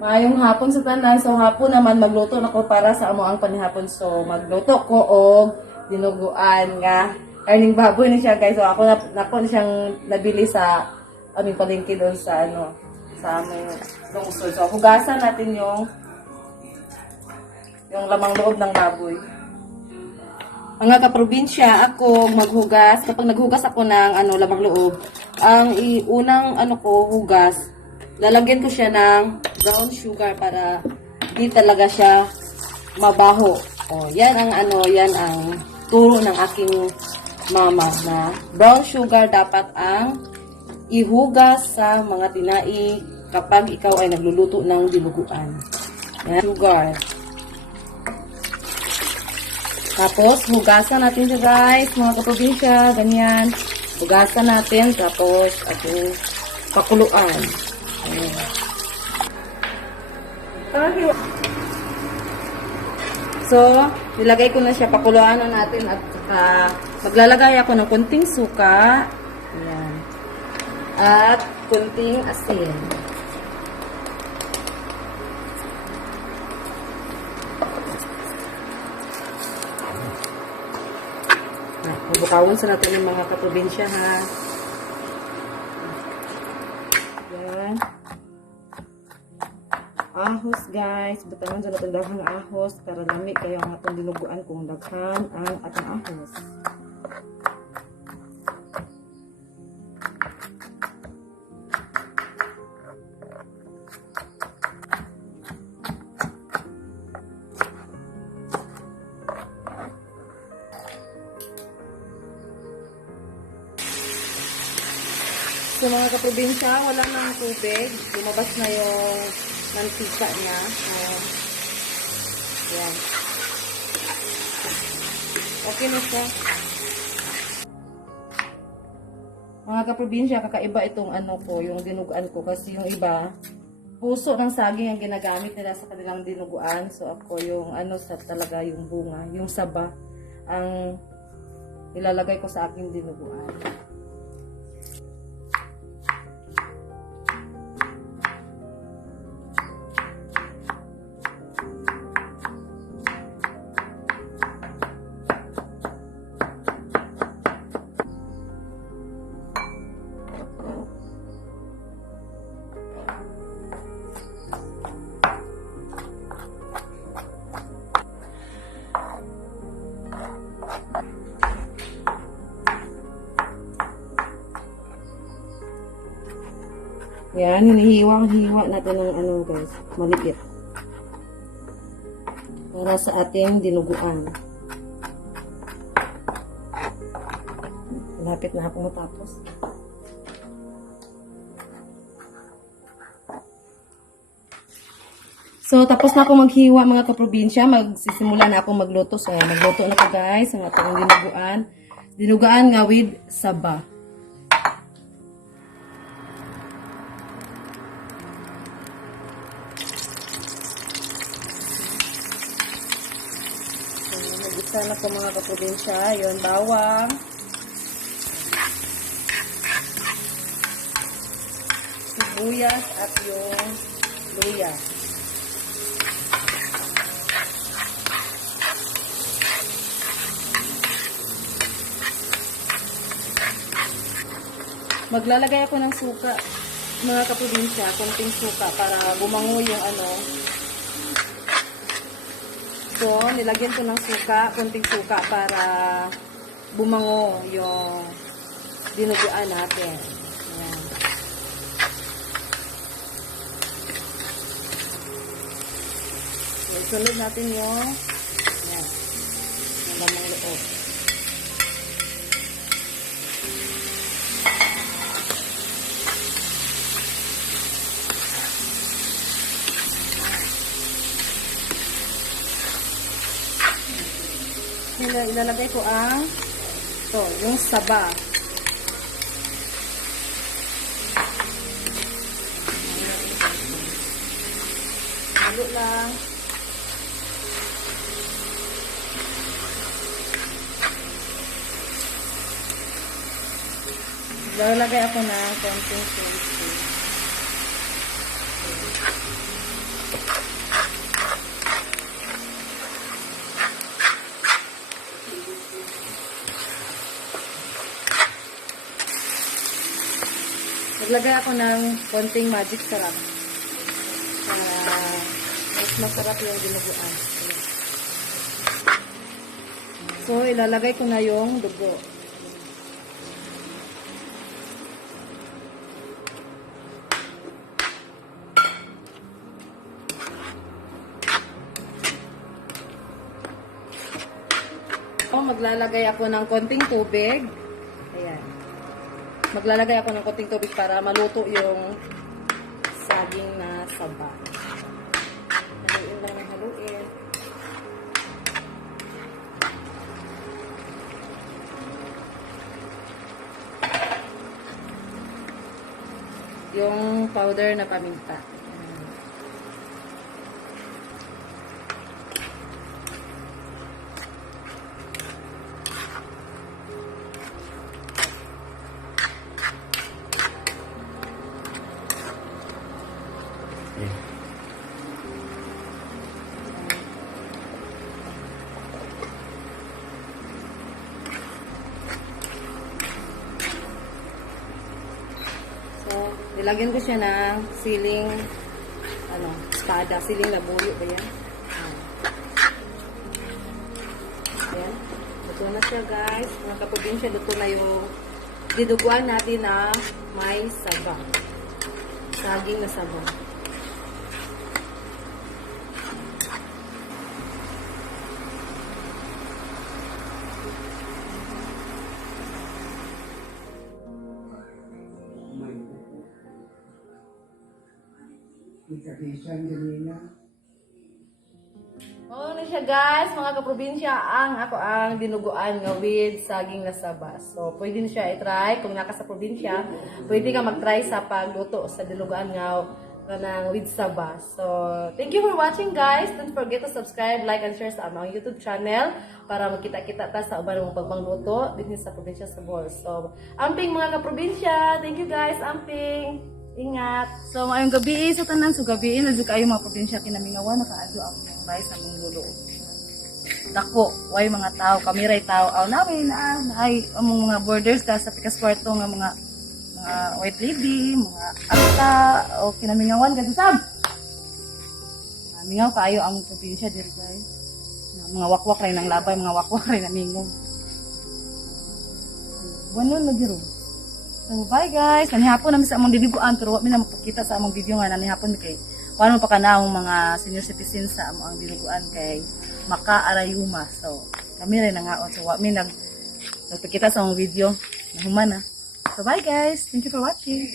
Maayong hapon sa tanan. So hapon naman magluto nako para sa amo ang panihapon. So magluto ko og dinuguan nga karning baboy ni siya guys. So ako na siyang nabili sa aming palengke doon sa sa aming lungsod. So hugasan natin yung lamang loob ng baboy. Mga kaprobinsya, ako maghugas. Kapag naghugas ako ng lamang loob, ang unang ko hugas, lalagyan ko siya ng brown sugar para di talaga siya mabaho. O, yan ang turo ng aking mama na brown sugar dapat ang ihugas sa mga tinai kapag ikaw ay nagluluto ng dinuguan. Yan, sugar. Tapos, hugasan natin siya guys, mga kaprobinsya, ganyan. Hugasan natin, tapos ating pakuluan. Ayan. So, nilagay ko na siya, pakuluan na natin at maglalagay ako ng kunting suka. Ayan. At kunting asin. Bukawon sa natin ng mga kaprobinsya ha. Yan. Ahos guys. Butangan sa natin daghang ahos. Para lami kayo ang atong dinuguan kung daghan ang atong ahos. So mga kaprobinsya, wala nang tubig. Lumabas na yung mantika niya. Yan. Okay na siya. Mga kaprobinsya, kakaiba itong yung dinuguan ko. Kasi yung iba, puso ng saging ang ginagamit nila sa kanilang dinuguan. So ako yung sa talaga yung bunga, yung saba, ang ilalagay ko sa aking dinuguan. Yan, hinihiwa natin ng guys, maliit. Para sa ating dinuguan. Malapit na ako matapos. So, tapos na ako maghiwa mga kaprobinsya. Magsisimula na ako magluto. So, magluto na ko guys, ang atong dinuguan. Dinuguan nga with saba. Nag-isa na ko mga kaprobinsya. Yun, bawang. Sibuyas at yung luya. Maglalagay ako ng suka, mga kaprobinsya, konting suka para bumango yung So, nilagyan ko ng suka, konting suka para bumango yung dinuguan natin. Ayan. So, isunod natin yung lamang loob. Ilalagay ko yung saba. Halo lang. Lalagay ako ng konting salt. Maglagay ako ng konting magic sarap. Para mas masarap yung dinuguan. So, ilalagay ko na yung dugo. Maglalagay ako ng konting tubig. Ayan. Maglalagay ako ng konting tubig para maluto yung saging na saba. Haluin lang ng haluin. Yung powder na paminta. So, nilagyan ko siya ng siling espada, siling na buyo ba yan? Ayan. Luto na siya, guys. Mga kaprobinsya, luto na yung diduguan natin na may saba. Saging na saba. Oh, na siya guys, mga kaprobinsya, ang dinuguan nga with saging na saba. So, pwede na siya i-try kung naka sa probinsya. Pwede ka mag-try sa pagluto sa dinuguan nga ng with saba. So, thank you for watching guys. Don't forget to subscribe, like, and share sa amang YouTube channel para magkita-kita ta sa uban mong pagpangluto din sa probinsya sa Bohol. So, amping mga kaprobinsya. Thank you guys, amping. Ingat. So, ngayong gabi sa tanan, so gabi na kayo mga probinsya kinamingawan, nakaadyo ang rice ang lulo. Dako, way mga tao, kami ray tao, namin ay ang mga borders ka sa pikas kwarto nga mga white lady, mga akta, o kinamingawan ka sab. Mingaw kayo ang probinsya diri guys. Mga wakwak ray ng labay, mga wakwak ray na mingong. Wanon na giro. So, bye guys. Nanihapon namin sa among didiguan pero wala mi na magpakita sa among video nga nanihapon kay paano pa kanang mga senior citizens sa among didiguan kay makaarayuma. So, kami rin nangaon. So, wala mi nagpakita sa among video. Nahuman na. So, bye guys. Thank you for watching.